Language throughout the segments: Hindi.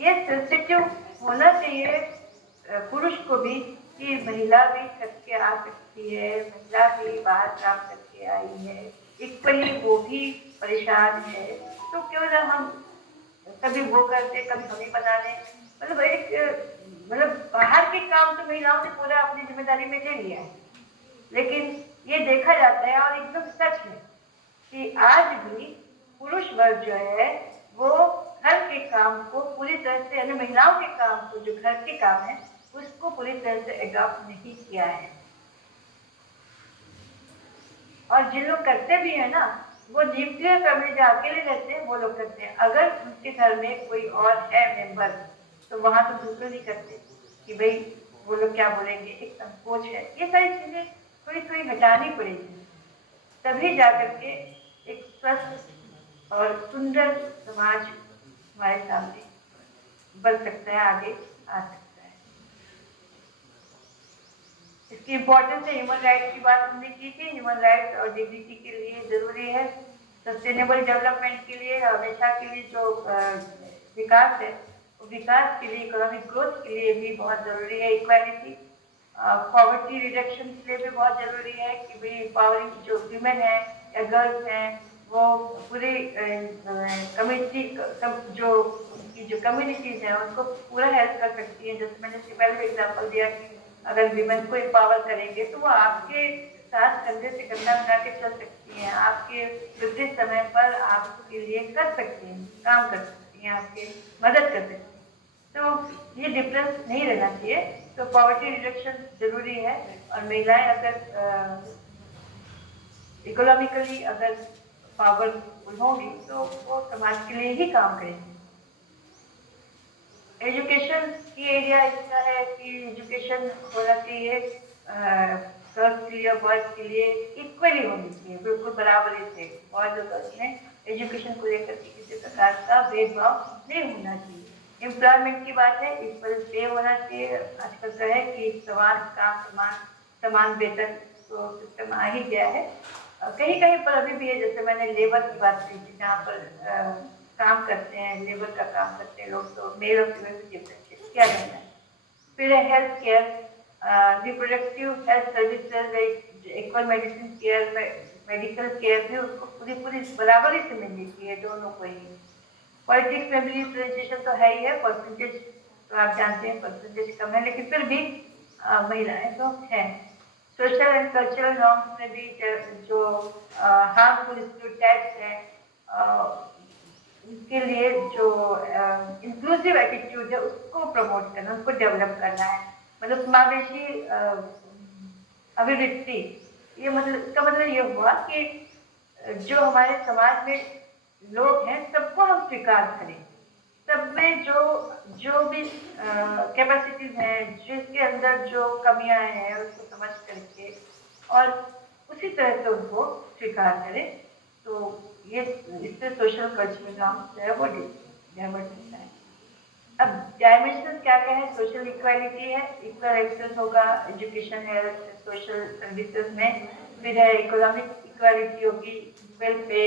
ये सेंसिटिव होना चाहिए पुरुष को भी कि महिला भी करके आ सकती है, महिला भी बाहर काम करके आई है, इक्वली वो भी परेशान है, तो क्यों ना हम कभी वो करते कभी हम ही बना लें। मतलब एक मतलब बाहर के काम तो महिलाओं ने पूरा अपनी जिम्मेदारी में ले लिया है, लेकिन ये देखा जाता है और एकदम सच है कि आज भी पुरुष वर्ग जो है वो घर के काम को पूरी तरह से, यानी महिलाओं के काम को, जो घर के काम है उसको पूरी तरह से एडॉप्ट नहीं किया है। और जिन लोग करते भी है ना, वो न्यूक्लियर फैमिली जो अकेले रहते हैं वो लोग करते हैं। अगर उनके घर में कोई और है मेंबर, तो वहां तो बिल्कुल नहीं करते कि भाई वो लोग क्या बोलेंगे, एक संकोच है। ये सारी चीजें थोड़ी थोड़ी हटानी पड़ेगी, तभी जाकर के एक स्वस्थ और सुंदर समाज हमारे सामने बन सकता है, आगे आ सकता है। इसकी इम्पोर्टेंस है, ह्यूमन राइट्स की बात हमने की थी। ह्यूमन राइट्स और डिग्निटी के लिए जरूरी है, सस्टेनेबल डेवलपमेंट के लिए, हमेशा के लिए जो विकास है, विकास के लिए, इकोनॉमिक ग्रोथ के लिए भी बहुत जरूरी है इक्वालिटी। पॉवर्टी रिडक्शन के लिए भी बहुत जरूरी है कि भाई एम्पावरिंग जो वीमेन है या गर्ल्स हैं वो पूरी कम्युनिटी जो उनकी जो कम्युनिटीज हैं उनको पूरा हेल्प कर सकती है। जैसे मैंने इसके पहले एग्जाम्पल दिया कि अगर वीमेन को एम्पावर करेंगे तो वो आपके साथ कंधे से कंधा मिला के चल सकती हैं, आपके विपरीत समय पर आपके लिए कर सकती हैं, काम कर सकती हैं, आपके मदद कर सकती हैं। तो ये डिफरेंस नहीं रहना चाहिए। तो पॉवर्टी रिडक्शन जरूरी है, और महिलाएं अगर इकोनॉमिकली अगर पावरफुल होंगी तो वो समाज के लिए ही काम करेंगी। एजुकेशन की एरिया इसका है कि एजुकेशन होना चाहिए गर्ल्स के लिए और बॉयज के लिए इक्वली होनी चाहिए, बिल्कुल बराबरी से। बॉयज और गर्ल्स में एजुकेशन को लेकर के किसी प्रकार का भेदभाव नहीं होना चाहिए। एम्प्लॉयमेंट की बात है, इक्वल पे होना चाहिए। आजकल तो है कि समान काम समान समान वेतन तो सिस्टम आ ही गया है। कहीं कहीं पर अभी भी है, जैसे मैंने लेबर की बात की थी, जहाँ पर काम करते हैं, लेबर का काम करते हैं लोग, तो मेल और फीमेल में डिफरेंशिएट किया जाता है। फिर है health care, reproductive health services, equal medicine care, medical care भी उसको पूरी पूरी बराबरी से मिलनी चाहिए दोनों को ही। पॉलिटिक्स में भी रिप्रेजेंटेशन तो है ही है, परसेंटेज तो आप जानते हैं परसेंटेज कम है, लेकिन फिर भी महिलाएं तो हैं। सोशल एंड कल्चरल नॉर्म्स में भी जो हार्मफुल स्टीरियोटाइप्स हैं उसके लिए जो इंक्लूसिव एटीट्यूड है उसको प्रमोट करना, उसको डेवलप करना है। मतलब समावेशी अभिवृत्ति, ये मतलब इसका मतलब ये हुआ कि जो हमारे समाज में लोग हैं सबको हम स्वीकार करें, सब में जो जो भी कैपेसिटीज हैं, जिसके अंदर जो कमियां हैं उसको समझ करके और उसी तरह से उनको स्वीकार करें। तो ये इससे सोशल कल्चरल नॉर्म जो है वो डेवलप होता है। अब डायमेंशन क्या क्या है, सोशल इक्वालिटी है, इक्वल एक्सेस होगा एजुकेशन हेल्थ सोशल सर्विसेज में। फिर है इकोनॉमिक इक्वालिटी होगी, इक्वल पे,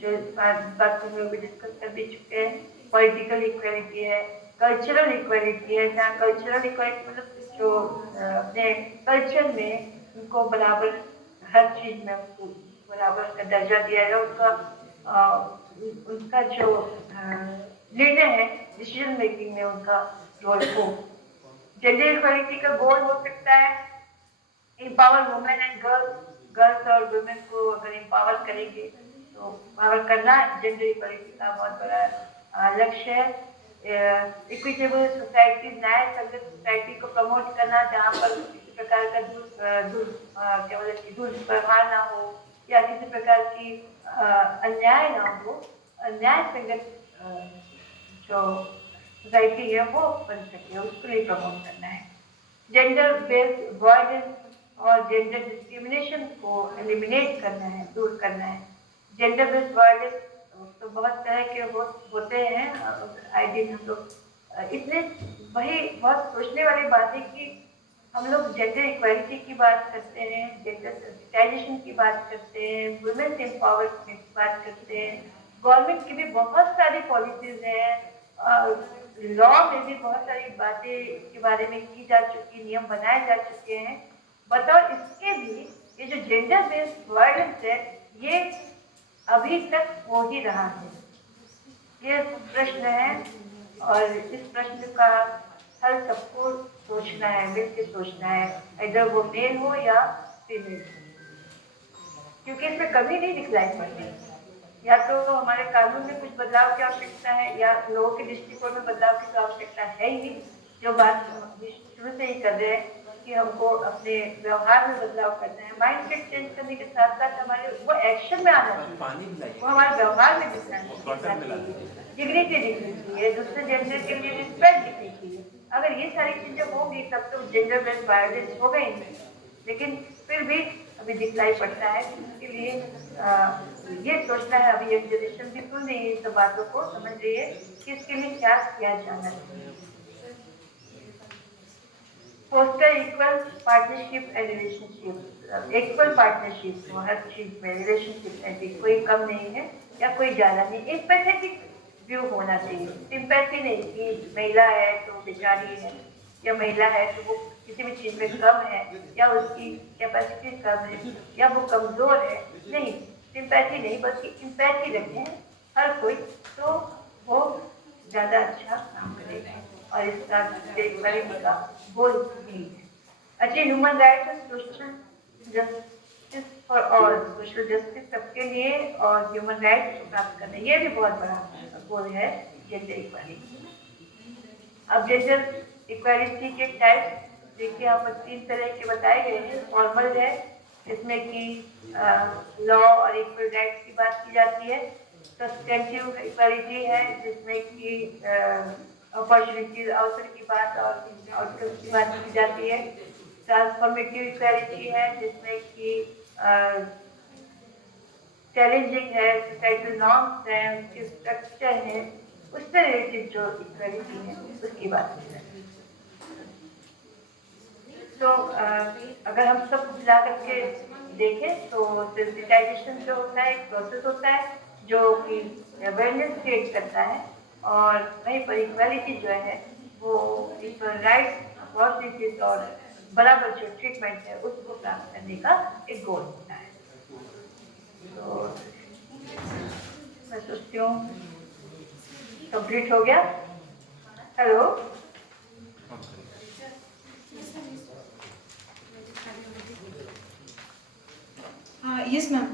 जो बात हम लोग डिस्कस कर भी चुके हैं। पॉलिटिकल इक्वालिटी है, कल्चरल इक्वालिटी है, जहाँ कल्चरल इक्वालिटी मतलब जो अपने कल्चर में उनको बराबर, हर चीज में उनको बराबर का दर्जा दिया जाए, उनका जो निर्णय है, डिसीजन मेकिंग में उनका रोल हो। जेंडर इक्वालिटी का गोल हो सकता है empower women and girls, girls और वुमेन को अगर एम्पावर करेंगे तो पावर करना जेंडर इक्वालिटी का बहुत बड़ा लक्ष्य है। इक्विटेबल सोसाइटी, न्याय संगत सोसाइटी को प्रमोट करना, जहाँ पर किसी प्रकार का क्या बोलते दुर्व्यवहार ना हो या किसी प्रकार की अन्याय ना हो, न्याय संगत जो सोसाइटी है वो बन सके, उसके लिए प्रमोट करना है। जेंडर बेस्ड वायलेंस और जेंडर डिस्क्रिमिनेशन को एलिमिनेट करना है, दूर करना है। जेंडर बेस्ड वायलेंस तो बहुत तरह के होते हैं, आए दिन हम लोग इसलिए वही बहुत सोचने वाली बात है कि हम लोग जेंडर इक्वालिटी की बात करते हैं, जेंडर सेंसिटाइजेशन की बात करते हैं, वुमेन्स एम्पावरमेंट की बात करते हैं। गवर्नमेंट की भी बहुत सारी पॉलिसीज हैं, लॉ में भी बहुत सारी बातें के बारे में की जा चुकी, नियम बनाए जा चुके हैं। बतौर इसके भी ये जो जेंडर बेस्ड वायलेंस है, ये अभी तक हो ही रहा है। ये प्रश्न है और इस प्रश्न का हल सबको सोचना है, मिलकर सोचना है, इधर वो मेल हो या फीमेल, क्योंकि इसमें कभी नहीं दिखलाई पड़ती। या तो हमारे कानून में कुछ बदलाव की आवश्यकता है, या लोगों के दृष्टिकोण में बदलाव की तो आवश्यकता है ही। जो बात हम शुरू से ही कर रहे हैं कि हमको अपने व्यवहार में बदलाव करना है, माइंड सेट चेंज करने के साथ साथ हमारे वो एक्शन में आना चाहिए, वो हमारे व्यवहार में दिखना चाहिए, डिग्निटी दिखनी चाहिए, दूसरे जेंडर के लिए रिस्पेक्ट दिखनी चाहिए। अगर ये सारी चीजें होंगी तब तो जेंडर बेस्ड वायलेंस हो गई नहीं। लेकिन फिर भी अभी दिखलाई पड़ता है। इसके लिए ये सोचना है, अभी यंग जनरेशन बिल्कुल नहीं इन सब बातों को समझ रही है कि इसके लिए क्या किया जाना चाहिए। Foster equal partnership and relationship, equal partnership हर चीज में, रिलेशनशिप में भी कोई कम नहीं है या कोई ज्यादा नहीं। एम्पैथेटिक व्यू होना चाहिए, सिंपैथी नहीं कि महिला है तो बेचारी है, या महिला है तो वो किसी भी चीज में कम है, या उसकी कैपेसिटी कम है, या वो कमजोर है। नहीं, सिंपैथी नहीं बल्कि इम्पैथी रखें हर कोई, तो वो ज्यादा अच्छा काम करेगा और इसका का गोल भी है। अच्छे human rights and social justice for all, social justice सबके लिए और ह्यूमन राइट्स प्राप्त करना, ये भी बहुत बड़ा गोल है जेंडर इक्वालिटी। अब जेंडर इक्वालिटी के टाइप देखिए, यहाँ पर 3 तरह के बताए गए हैं। फॉर्मल है, जिसमें कि लॉ और इक्वल राइट्स की बात की जाती है। सब्सटेंटिव इक्वालिटी है, जिसमें कि अपॉर्चुनिटीज, अवसर की बात और आउटकम की बात की जाती है। ट्रांसफॉर्मेटिव इक्वालिटी है, जिसमें कि चैलेंजिंग है, सोसाइटल नॉर्म्स है, उसके स्ट्रक्चर है, उससे रिलेटेड जो इक्वालिटी है उसकी बात की जाती है। तो अगर हम सब मिला करके देखें तो सेंसिटाइजेशन जो होता है एक प्रोसेस होता है जो कि अवेयरनेस क्रिएट करता है, और वहीं पर इक्वालिटी जो है वो इक्वल राइट्स, अपॉर्चुनिटीज और बराबर जो ट्रीटमेंट है उसको प्राप्त करने का एक गोल होता है। तो मैं सोचती हूँ कंप्लीट हो गया। Hello, yes ma'am.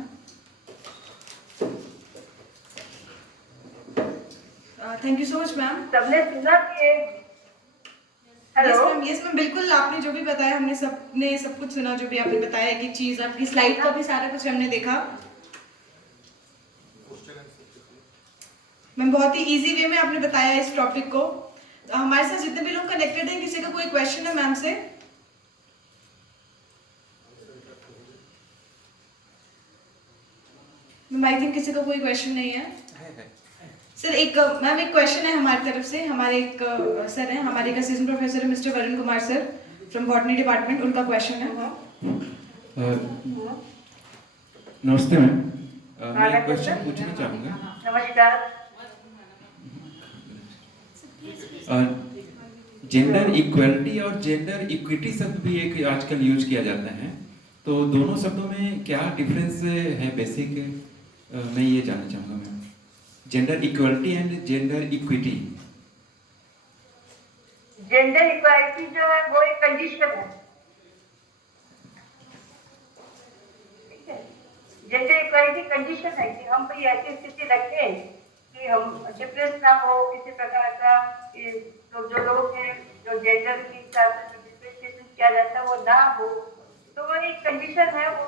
Thank you so much ma'am. सबने सुना कि हेलो? यस मैम, बिल्कुल आपने जो भी बताया हमने सब कुछ सुना, जो भी आपने बताया एक एक चीज, आपकी स्लाइड का भी सारा कुछ हमने देखा। मैम बहुत ही इजी वे में आपने बताया इस टॉपिक को। हमारे साथ जितने भी लोग कनेक्टेड हैं, किसी का कोई क्वेश्चन है मैम से? मैम आई थिंक किसी का कोई क्वेश्चन नहीं है। सर एक मैम एक क्वेश्चन है हमारी तरफ से। हमारे एक सर हैं, हमारे एक असिस्टेंट प्रोफेसर है mister Varun Kumar sir from botany department, उनका क्वेश्चन है। नमस्ते मैम, मैं एक क्वेश्चन पूछना चाहूँगा। नमस्कार। जेंडर इक्वलिटी और जेंडर इक्विटी शब्द भी एक आजकल यूज किया जाता है, तो दोनों शब्दों में क्या डिफरेंस है बेसिक? मैं ये जानना चाहूँगा ma'am, gender equality and gender equity. Gender equality जो है वो एक कंडीशन है, ठीक है। जेंडर इक्वालिटी कंडीशन है कि हम कोई ऐसी स्थिति रखें कि हम डिफरेंस ना हो किसी प्रकार का। तो जो लोग हैं जो जेंडर के हिसाब से डिफरेंशिएशन किया जाता है वो ना हो, तो वो एक कंडीशन है, वो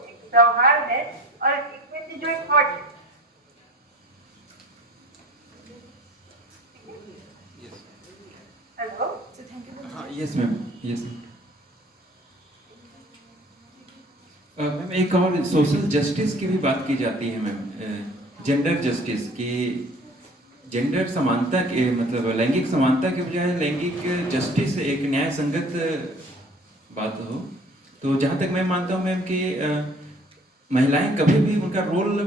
एक व्यवहार है, और इक्विटी जो एक थॉट है। हेलो? हाँ यस मैम, यस मैम। एक और सोशल जस्टिस की भी बात की जाती है मैम, जेंडर जस्टिस की। जेंडर समानता के मतलब लैंगिक समानता के बजाय लैंगिक जस्टिस एक न्याय संगत बात हो, तो जहाँ तक मैं मानता हूँ मैम कि महिलाएं कभी भी उनका रोल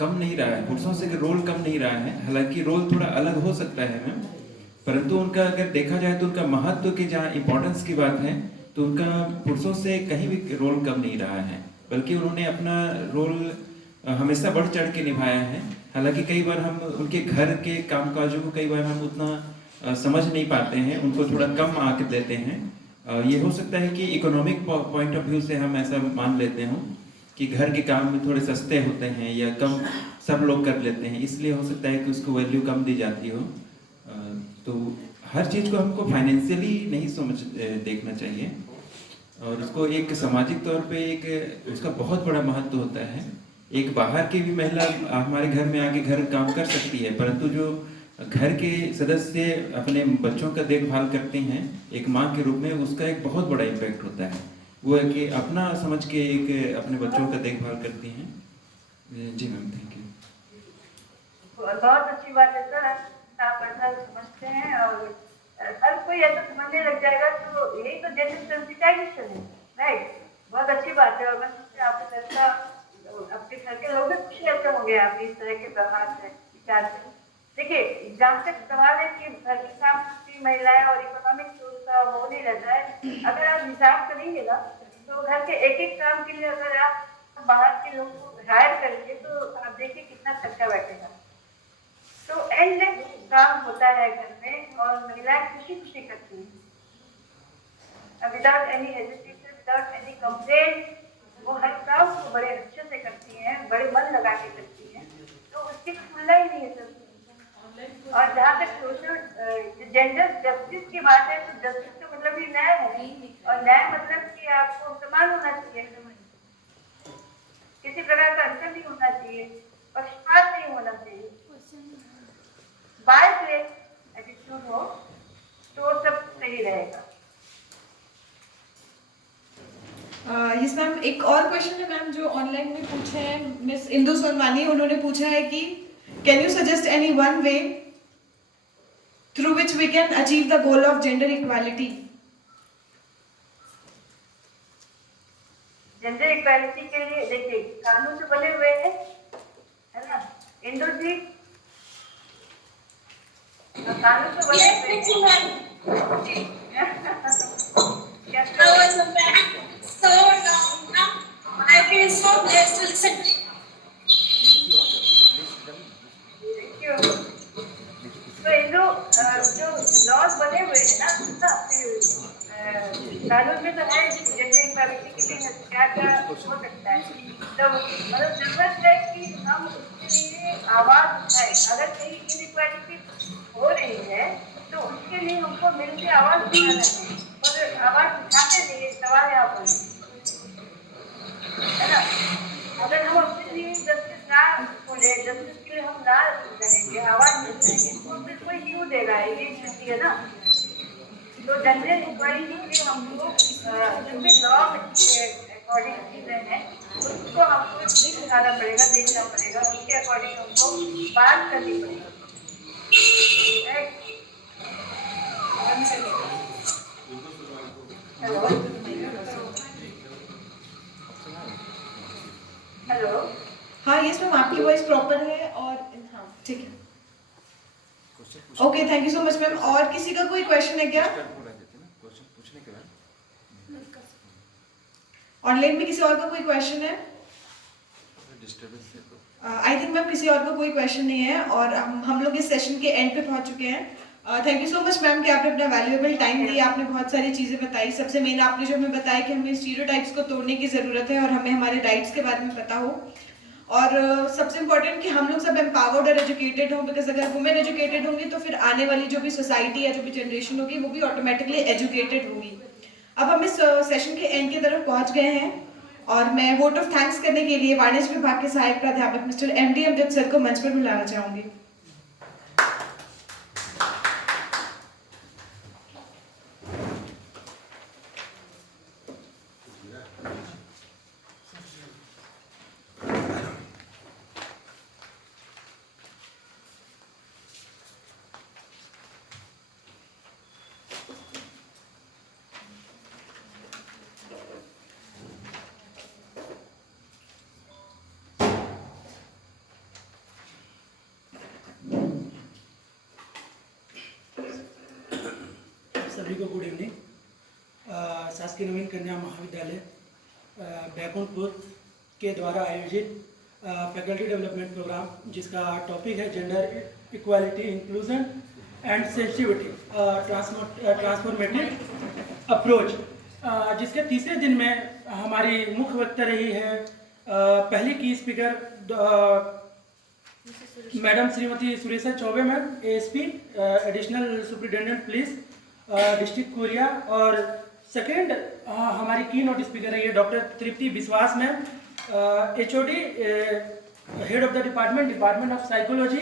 कम नहीं रहा है, पुरुषों से रोल कम नहीं रहा है। हालांकि रोल थोड़ा अलग हो सकता है मैम, परंतु उनका अगर देखा जाए तो उनका महत्व की जहाँ इम्पोर्टेंस की बात है तो उनका पुरुषों से कहीं भी रोल कम नहीं रहा है, बल्कि उन्होंने अपना रोल हमेशा बढ़ चढ़ के निभाया है। हालांकि कई बार हम उनके घर के कामकाजों को कई बार हम उतना समझ नहीं पाते हैं, उनको थोड़ा कम आंक देते हैं। ये हो सकता है कि इकोनॉमिक पॉइंट ऑफ व्यू से हम ऐसा मान लेते हों कि घर के काम में थोड़े सस्ते होते हैं या कम सब लोग कर लेते हैं, इसलिए हो सकता है कि उसको वैल्यू कम दी जाती हो। तो हर चीज़ को हमको फाइनेंशियली नहीं समझ देखना चाहिए, और उसको एक सामाजिक तौर पे एक उसका बहुत बड़ा महत्व होता है। एक बाहर की भी महिला हमारे घर में आके घर काम कर सकती है, परंतु जो घर के सदस्य अपने बच्चों का देखभाल करते हैं एक माँ के रूप में, उसका एक बहुत बड़ा इम्पैक्ट होता है। वो है कि अपना समझ के एक अपने बच्चों का देखभाल करती हैं। जी मैम, थैंक यू। बहुत अच्छी बात है सर, आप ऐसा समझते हैं और हर कोई ऐसा समझने लग जाएगा तो यही तो जेंडर सेंसिटाइजेशन है, राइट। बहुत अच्छी बात है और मैं सोचती हूँ आपके घर का, आपके घर के लोग भी खुश रहते होंगे आपके इस तरह के व्यवहार से, विचार से। देखिए, जहाँ तक सवाल है कि घर के काम करती महिलाएं और इकोनॉमिक सोर्स का वो नहीं रहता है, अगर आप हिसाब करेंगे ना तो घर के एक एक काम के लिए अगर आप बाहर के लोगों को हायर करेंगे तो आप देखिए कितना खर्चा बैठेगा। तो एंडलेस काम होता है घर में और महिलाएं खुशी खुशी करती हैं without any hesitation, without any complaint. वो हर काम को बड़े अच्छे से करती हैं, बड़े मन लगा के करती हैं, तो उसकी तुलना ही नहीं है सर। और जहाँ तक सोशल जेंडर जस्टिस की बात है तो जस्टिस का मतलब ही न्याय है, और न्याय मतलब कि आपको समान होना चाहिए, किसी प्रकार का अंतर नहीं होना चाहिए, पक्षपात नहीं होना चाहिए। बायसलेस एटीट्यूड हो तो सब सही रहेगा। यस मैम, एक और क्वेश्चन है मैम जो ऑनलाइन में पूछे हैं मिस इंदु सोनवानी। उन्होंने पूछा है कि can you suggest any one way through which we can achieve the goal of gender equality. Gender equality के लिए देखिए कानून तो बने हुए हैं, है ना इंदु जी, कानून तो बने हुए हैं। तो इंदु जो लॉज बने हुए हैं ना कानून में तो है जेंडर इक्वालिटी के लिए क्या क्या हो सकता है, तो मतलब जरूरत है कि हम उसके लिए आवाज उठाएं। अगर कहीं इनइक्वालिटी हो रही है तो उसके लिए हमको मिलकर आवाज उठाना है, और आवाज उठाते नहीं, सवाल यहाँ पर है ना। अगर हम अपने लिए जस्टिस ना बोले, जस्टिस के लिए हम ना करेंगे, आवाज नहीं उठाएंगे तो फिर कोई क्यों देगा, ये स्थिति है ना। तो जेंडर इक्वालिटी के लिए हमको जो भी लॉ के अकॉर्डिंग चीजें हैं उसको हमको दिखाना पड़ेगा, देखना पड़ेगा, उसके अकॉर्डिंग हमको बात करनी पड़ेगी। हेलो हेलो, हाँ यस मैम, आपकी वॉइस प्रॉपर है और हाँ ठीक है। Okay, thank you so much ma'am. और किसी का कोई क्वेश्चन है क्या ऑनलाइन में? किसी और का कोई क्वेश्चन है? आई थिंक मैम किसी और का कोई क्वेश्चन नहीं है और हम लोग इस सेशन के एंड पे पहुंच चुके हैं। Thank you so much ma'am कि आपने अपना वैल्यूएबल टाइम दिया, आपने बहुत सारी चीज़ें बताई। सबसे मेन आपने जो हमें बताया कि हमें स्टीरियोटाइप्स को तोड़ने की ज़रूरत है और हमें हमारे राइट्स के बारे में पता हो, और सबसे इम्पोर्टेंट कि हम लोग सब एम्पावर्ड और एजुकेटेड हों, बिकॉज अगर वुमेन एजुकेटेड होंगी तो फिर आने वाली जो भी सोसाइटी या जो भी जनरेशन होगी वो भी ऑटोमेटिकली एजुकेटेड होगी। अब हम इस सेशन के एंड की तरफ पहुंच गए हैं और मैं वोट ऑफ थैंक्स करने के लिए वाणिज्य विभाग के सहायक प्राध्यापक मिस्टर एमडी अमजद सर को मंच पर बुलाना चाहूंगी। सभी को गुड इवनिंग। शासकीय नवीन कन्या महाविद्यालय बैकुंठपुर के द्वारा आयोजित फैकल्टी डेवलपमेंट प्रोग्राम जिसका टॉपिक है gender equality inclusion and sensitivity transformative approach, जिसके तीसरे दिन में हमारी मुख्य वक्ता रही है पहली की speaker madam Shrimati Suresha Choubey ma'am, ASP additional superintendent police district Korea. और सेकेंड हमारी की नोट स्पीकर रही है डॉक्टर तृप्ति विश्वास ma'am, HOD head of the department of psychology